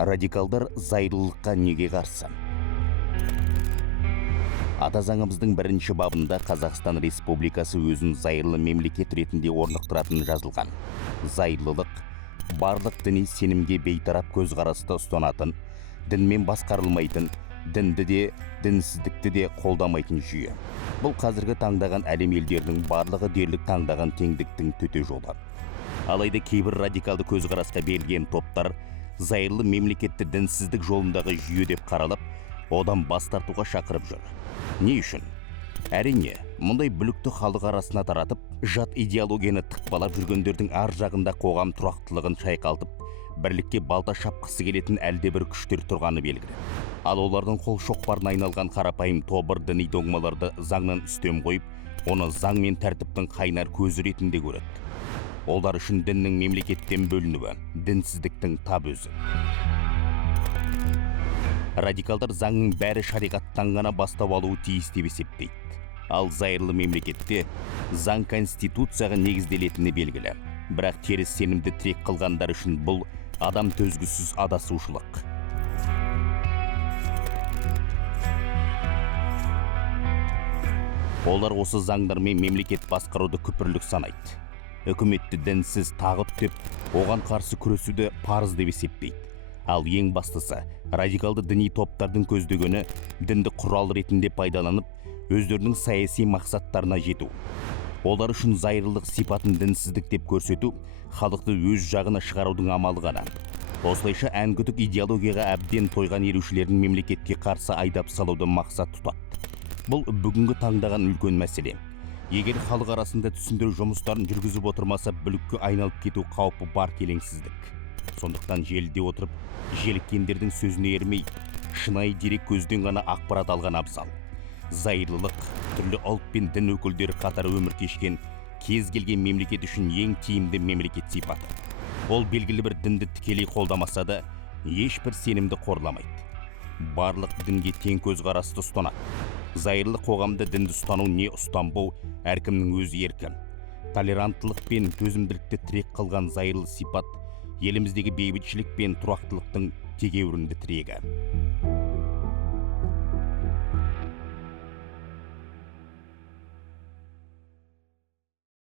Радикалдар зайырлылыққа неге қарсы? Ата заңымыздың бірінші бабында Қазақстан Республикасы өзін зайырлы мемлекет ретінде орнықтыратыны жазылған. Зайырлылық барлық діни сенімге бейтарап көзқарасты ұстанатын, дінмен басқарылмайтын, дінді де, дінсіздікті де қолдамайтын жүйе. Бұл қазіргі таңдаған әлем елдерінің барлығы дерлік таңдаған теңдіктің төте жолы. Алайда кейбір радикалды көзқарасқа берілген топтар зайырлы мемлекетті дінсіздік жолындағы жүйе деп қаралып, одан бас тартуға шақырып жүр. Не үшін? Әрине, мұндай бүлікті халық арасына таратып, жат идеологияны тықпалап жүргендердің ар жағында қоғам тұрақтылығын шайқалтып, бірлікке балта шапқысы келетін әлде бір күштер тұрғаны белгілі. Ал олардың қол шоқпарына айналған қарапайым тобыр діни догмаларды заңнан үстем қойып, оны заң мен тәртіптің қайнар көзі ретінде көреді. Олар үшін діннің мемлекеттен бөлінуі, дінсіздіктің тап өзі. Радикалдар заңның бәрі шариғаттан ғана бастау алуы тиіс деп есептейді. Ал зайырлы мемлекетте заң конституцияға негізделетіні белгілі. Бірақ теріс сенімді тірек қылғандар үшін бұл адам төзгісіз адасушылық. Олар осы заңдармен мемлекет басқаруды күпірлік санайды. Үкіметті дінсіз тағып деп, оған қарсы күресуді парыз деп есептейді. Ал ең бастысы, радикалды діни топтардың көздегені дінді құрал ретінде пайдаланып, өздерінің саяси мақсаттарына жету. Олар үшін зайырлық сипатын дінсіздік деп көрсету, халықты өз жағына шығарудың амалы ғана. Осылайша әңгүтік идеологияға әбден тойған ерушілердің мемлекетке қарсы айдап салуды мақсат тұтады. Бұл бүгінгі таңдаған үлкен мәселе. Егер халық арасында түсіндіру жұмыстарын жүргізіп отырмаса, бүлікке айналып кету қаупі бар келеңсіздік. Сондықтан желіде отырып, желіккендердің сөзіне ермей, шынайы дерек көзден ғана ақпарат алған абзал. Зайырлылық, түрлі ұлт пен дін өкілдері қатар өмір кешкен кез келген мемлекет үшін ең тиімді мемлекет сипаты. Ол белгілі бір дінді тікелей қолдамаса да, ешбір сенімді қорламайды. Барлық дінге тең көзқарасты ұстанады. Зайырлы қоғамда дінді ұстану не ұстанбау әркімнің өз еркі. Толеранттылық пен төзімділікті тірек қылған зайырлы сипат еліміздегі бейбітшілік пен тұрақтылықтың тегеурінді тірегі.